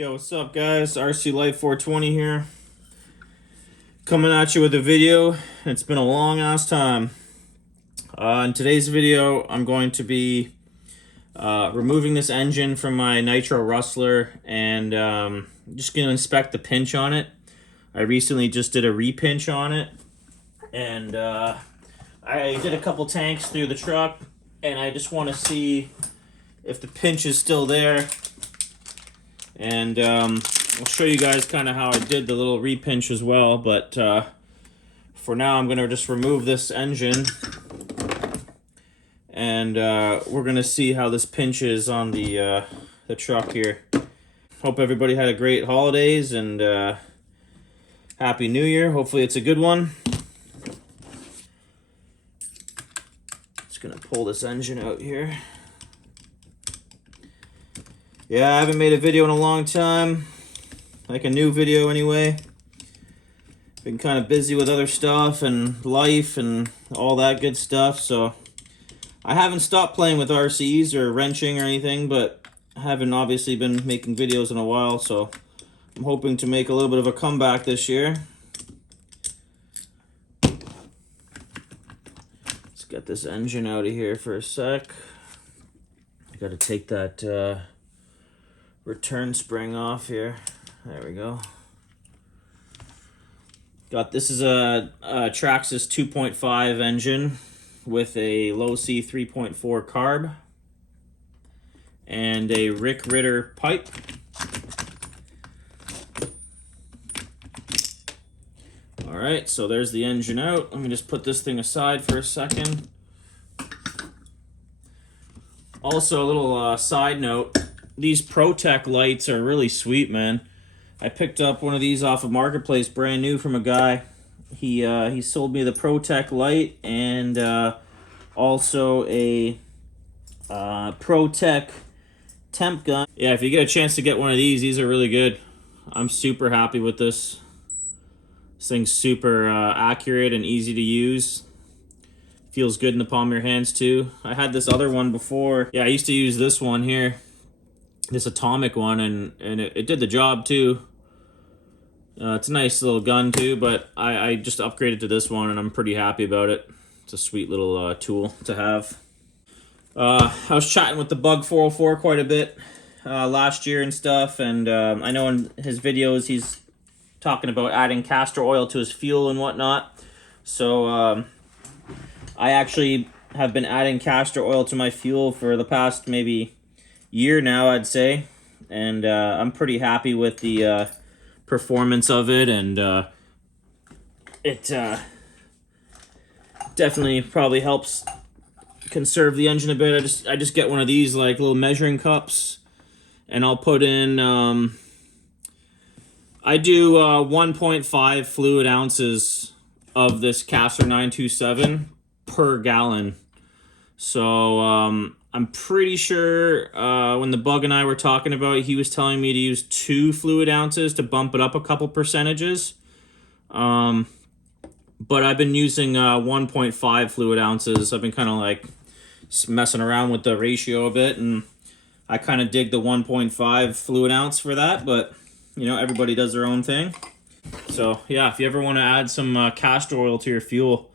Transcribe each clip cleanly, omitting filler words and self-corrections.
Yo, what's up, guys? RC Life 420 here. Coming at you with a video. It's been a long ass time. In today's video, I'm going to be removing this engine from my Nitro Rustler and just going to inspect the pinch on it. I recently just did a repinch on it, and I did a couple tanks through the truck, and I just want to see if the pinch is still there. And I'll show you guys kind of how I did the little repinch as well, but for now I'm going to just remove this engine, and we're going to see how this pinch is on the truck here. Hope everybody had a great holidays and Happy New Year. Hopefully it's a good one. Just going to pull this engine out here. Yeah, I haven't made a video in a long time, like a new video anyway. Been kind of busy with other stuff and life and all that good stuff, so I haven't stopped playing with RCs or wrenching or anything, but I haven't obviously been making videos in a while, so I'm hoping to make a little bit of a comeback this year. Let's get this engine out of here for a sec. I gotta take that return spring off here. There we go. This is a Traxxas 2.5 engine with a low C 3.4 carb and a Rick Ritter pipe. Alright, so there's the engine out. Let me just put this thing aside for a second. Also, a little side note. These ProTech lights are really sweet, man. I picked up one of these off of Marketplace, brand new from a guy. He sold me the ProTech light and also a ProTech temp gun. Yeah, if you get a chance to get one of these are really good. I'm super happy with this. This thing's super accurate and easy to use. Feels good in the palm of your hands too. I had this other one before. Yeah, I used to use this one here. This atomic one, and it did the job too. It's a nice little gun too, but I just upgraded to this one and I'm pretty happy about it. It's a sweet little tool to have. I was chatting with the Bug 404 quite a bit last year and stuff, and I know in his videos he's talking about adding castor oil to his fuel and whatnot. So I actually have been adding castor oil to my fuel for the past maybe year now, I'd say, and I'm pretty happy with the performance of it, and it definitely probably helps conserve the engine a bit. I just get one of these like little measuring cups, and I'll put in I do 1.5 fluid ounces of this Castor 927 per gallon. So I'm pretty sure when the Bug and I were talking about it, he was telling me to use 2 fluid ounces to bump it up a couple percentages. But I've been using 1.5 fluid ounces. I've been kind of like messing around with the ratio a bit, and I kind of dig the 1.5 fluid ounce for that, but you know, everybody does their own thing. So yeah, if you ever want to add some castor oil to your fuel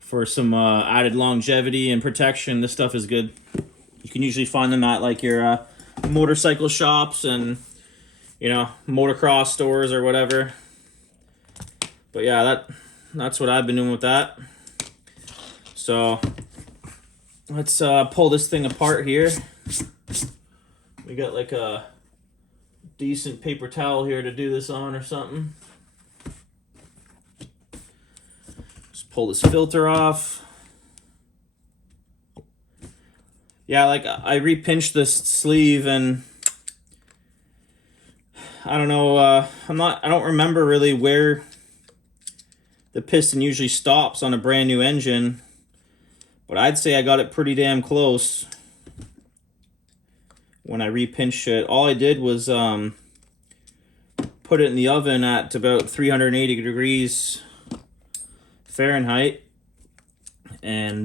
for some added longevity and protection, this stuff is good. You can usually find them at like your motorcycle shops and, you know, motocross stores or whatever. But yeah, that's what I've been doing with that. So let's pull this thing apart here. We got like a decent paper towel here to do this on or something. Pull this filter off. Yeah, like I repinched this sleeve, and I don't know, I don't remember really where the piston usually stops on a brand new engine, but I'd say I got it pretty damn close when I repinched it. All I did was put it in the oven at about 380 degrees Fahrenheit, and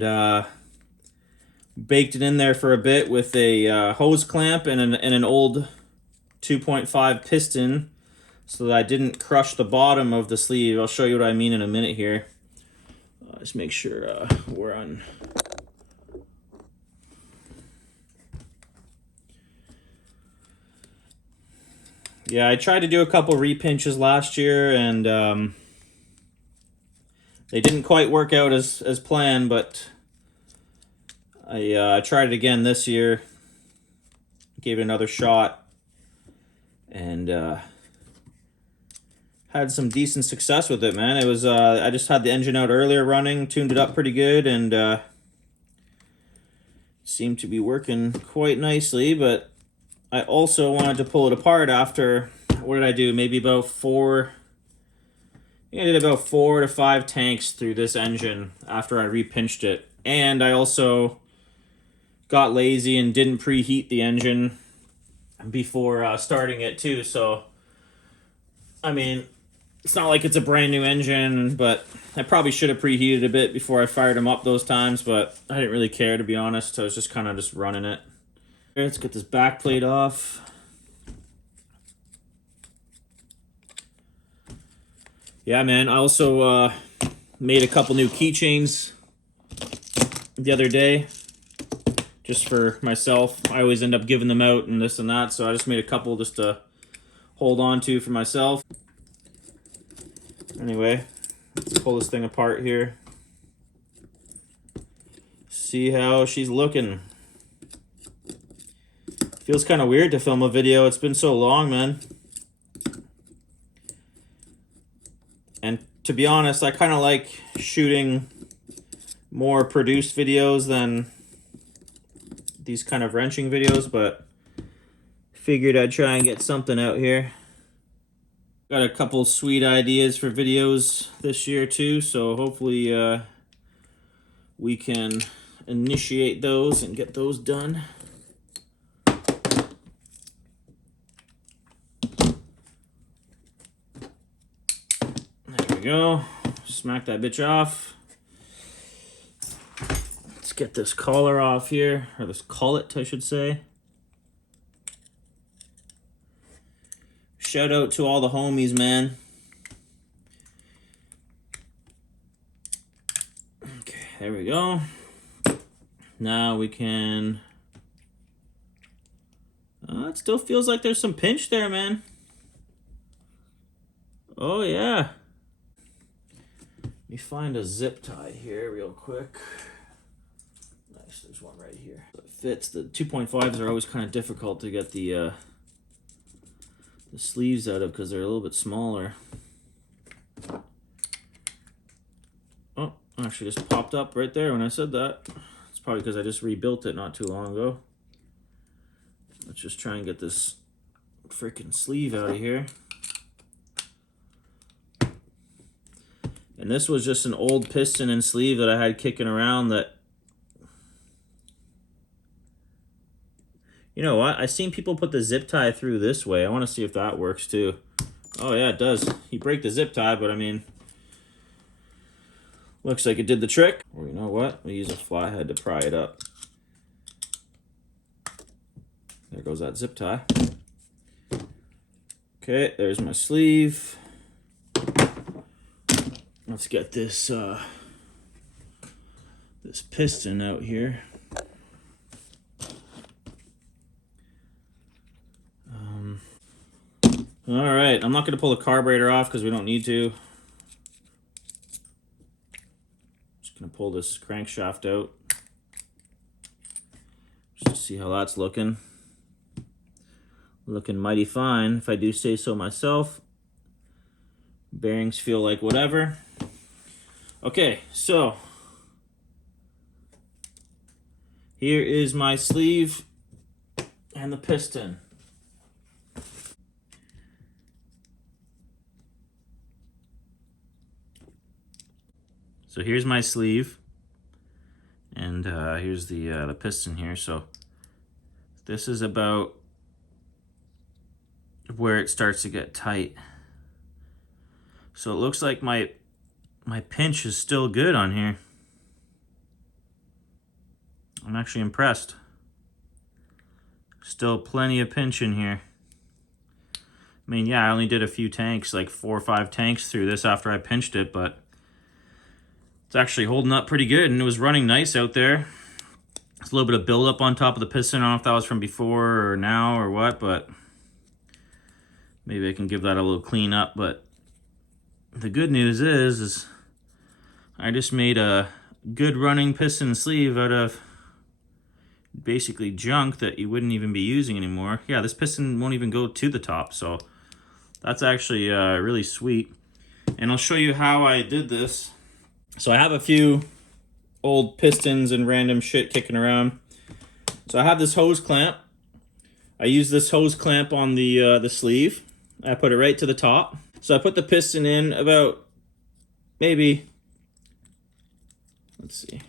baked it in there for a bit with a hose clamp and an old 2.5 piston so that I didn't crush the bottom of the sleeve. I'll show you what I mean in a minute here. Just make sure we're on. Yeah, I tried to do a couple repinches last year, and they didn't quite work out as planned, but I tried it again this year. Gave it another shot, and had some decent success with it, man. It was I just had the engine out earlier running, tuned it up pretty good, and seemed to be working quite nicely. But I also wanted to pull it apart after, what did I do? Maybe about I did about 4 to 5 tanks through this engine after I repinched it. And I also got lazy and didn't preheat the engine before starting it too. So, I mean, it's not like it's a brand new engine, but I probably should have preheated a bit before I fired them up those times, but I didn't really care, to be honest. I was just kind of just running it. Let's get this back plate off. Yeah, man, I also made a couple new keychains the other day just for myself. I always end up giving them out and this and that, so I just made a couple just to hold on to for myself. Anyway, let's pull this thing apart here. See how she's looking. Feels kind of weird to film a video. It's been so long, man. And to be honest, I kind of like shooting more produced videos than these kind of wrenching videos, but figured I'd try and get something out here. Got a couple sweet ideas for videos this year too, so hopefully we can initiate those and get those done. There we go. Smack that bitch off. Let's get this collar off here, or this collet, I should say. Shout out to all the homies, man. Okay, there we go. Now we can... it still feels like there's some pinch there, man. Oh, yeah. Let me find a zip tie here real quick. Nice, there's one right here. It fits. The 2.5s are always kind of difficult to get the sleeves out of because they're a little bit smaller. Oh, actually just popped up right there when I said that. It's probably because I just rebuilt it not too long ago. Let's just try and get this freaking sleeve out of here. And this was just an old piston and sleeve that I had kicking around that... You know what? I've seen people put the zip tie through this way. I want to see if that works too. Oh yeah, it does. You break the zip tie, but I mean... Looks like it did the trick. Or you know what? We'll use a flathead to pry it up. There goes that zip tie. Okay, there's my sleeve. Let's get this this piston out here. All right, I'm not going to pull the carburetor off because we don't need to. Just going to pull this crankshaft out just to see how that's looking. Looking mighty fine, if I do say so myself. Bearings feel like whatever. Okay, so here is my sleeve and the piston. So here's my sleeve, and here's the piston here. So this is about where it starts to get tight. So it looks like my pinch is still good on here. I'm actually impressed. Still plenty of pinch in here. I mean, yeah, I only did a few tanks, like 4 or 5 tanks through this after I pinched it, but it's actually holding up pretty good, and it was running nice out there. There's a little bit of buildup on top of the piston. I don't know if that was from before or now or what, but maybe I can give that a little clean up. But the good news is I just made a good running piston sleeve out of basically junk that you wouldn't even be using anymore. Yeah, this piston won't even go to the top, so that's actually really sweet. And I'll show you how I did this. So I have a few old pistons and random shit kicking around. So I have this hose clamp. I use this hose clamp on the sleeve. I put it right to the top. So I put the piston in about maybe, let's see.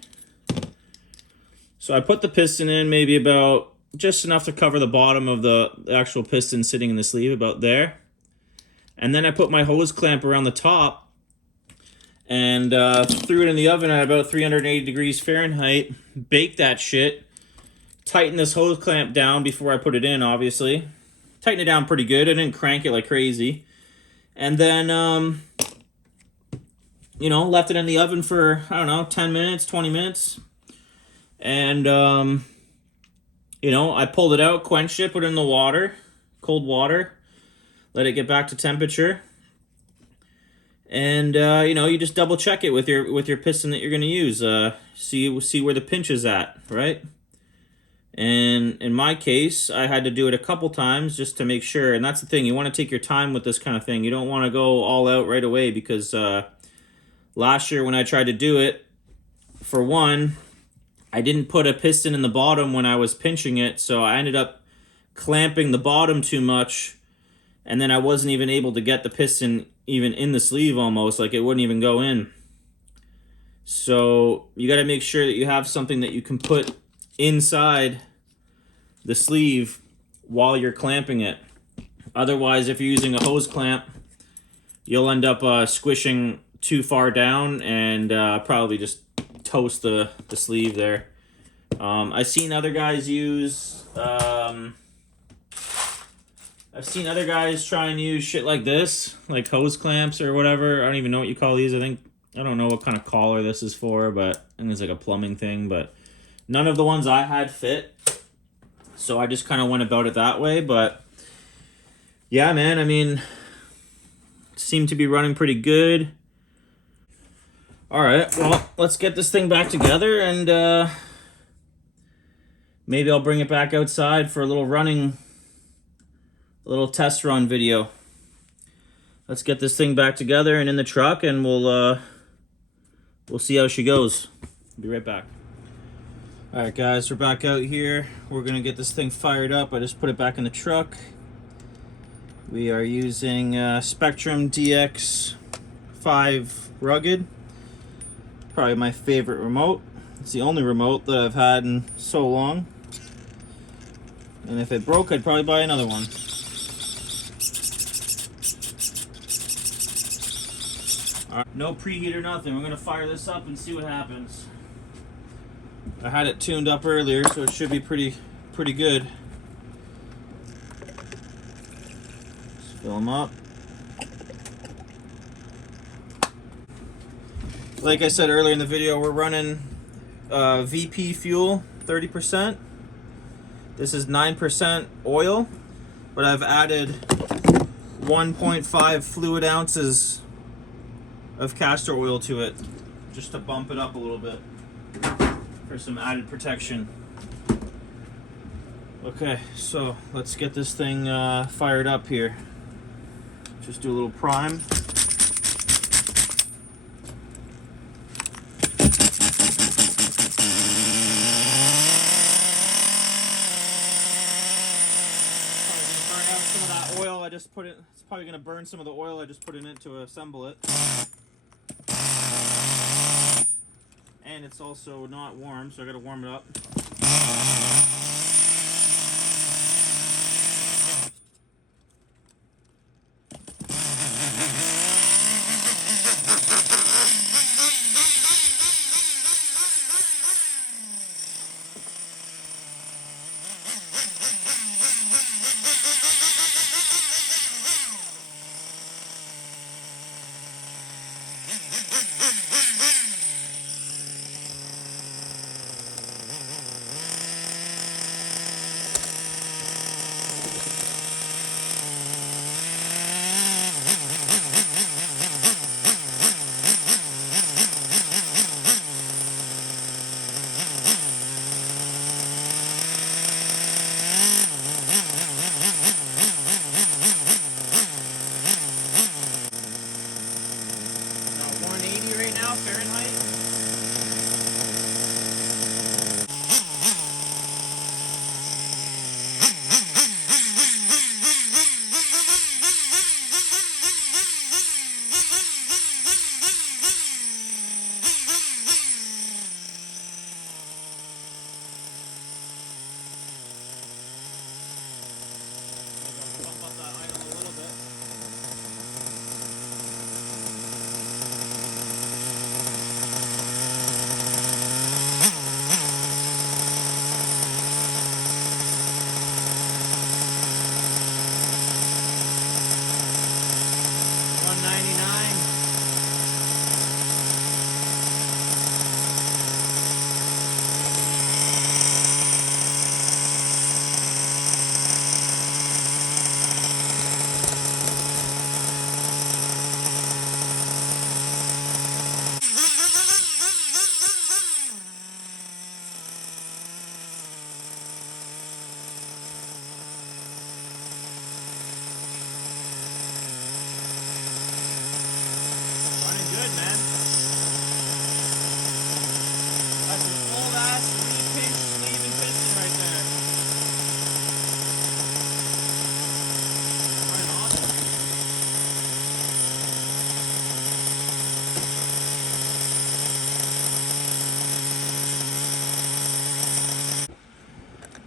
So I put the piston in maybe about just enough to cover the bottom of the actual piston sitting in the sleeve, about there. And then I put my hose clamp around the top and threw it in the oven at about 380 degrees Fahrenheit. Baked that shit. Tighten this hose clamp down before I put it in, obviously. Tighten it down pretty good. I didn't crank it like crazy. And then, you know, left it in the oven for, I don't know, 10 minutes, 20 minutes. And, you know, I pulled it out, quenched it, put it in the water, cold water. Let it get back to temperature. And, you know, you just double check it with your piston that you're going to use. See where the pinch is at, right? And in my case, I had to do it a couple times just to make sure. And that's the thing. You want to take your time with this kind of thing. You don't want to go all out right away because last year when I tried to do it, for one, I didn't put a piston in the bottom when I was pinching it. So I ended up clamping the bottom too much. And then I wasn't even able to get the piston even in the sleeve almost. Like it wouldn't even go in. So you got to make sure that you have something that you can put inside the sleeve while you're clamping it. Otherwise, if you're using a hose clamp, you'll end up squishing too far down and probably just toast the sleeve there. I've seen other guys use... I've seen other guys try and use shit like this, like hose clamps or whatever. I don't even know what you call these. I don't know what kind of collar this is for, but I think it's like a plumbing thing. But none of the ones I had fit, so I just kind of went about it that way. But yeah, man, I mean, seemed to be running pretty good. All right, well, let's get this thing back together, and maybe I'll bring it back outside for a little test run video. Let's get this thing back together and in the truck, and we'll see how she goes. Be right back. All right, guys, we're back out here. We're gonna get this thing fired up. I just put it back in the truck. We are using Spectrum TRX2.5 rugged. Probably my favorite remote. It's the only remote that I've had in so long. And if it broke, I'd probably buy another one. Right, no preheat or nothing. We're gonna fire this up and see what happens. I had it tuned up earlier, so it should be pretty good. Let's fill them up. Like I said earlier in the video, we're running VP fuel 30%. This is 9% oil, but I've added 1.5 fluid ounces of castor oil to it just to bump it up a little bit for some added protection. Okay, so let's get this thing fired up here. Just do a little prime. It's probably going to burn some of the oil I just put in it to assemble it. And it's also not warm, so I got to warm it up. $199. Good, man. That's a full ass re-pinch sleeve and piston right there. Running awesome.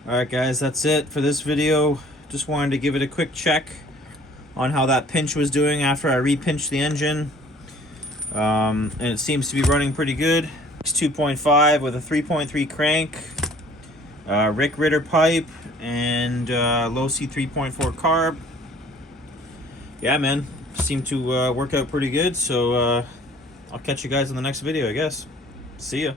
Alright guys, that's it for this video. Just wanted to give it a quick check on how that pinch was doing after I re-pinched the engine. And it seems to be running pretty good. TRX2.5 with a 3.3 crank, Rick Ritter pipe, and low C 3.4 carb. Yeah, man, seemed to work out pretty good. So I'll catch you guys in the next video, I guess. See ya.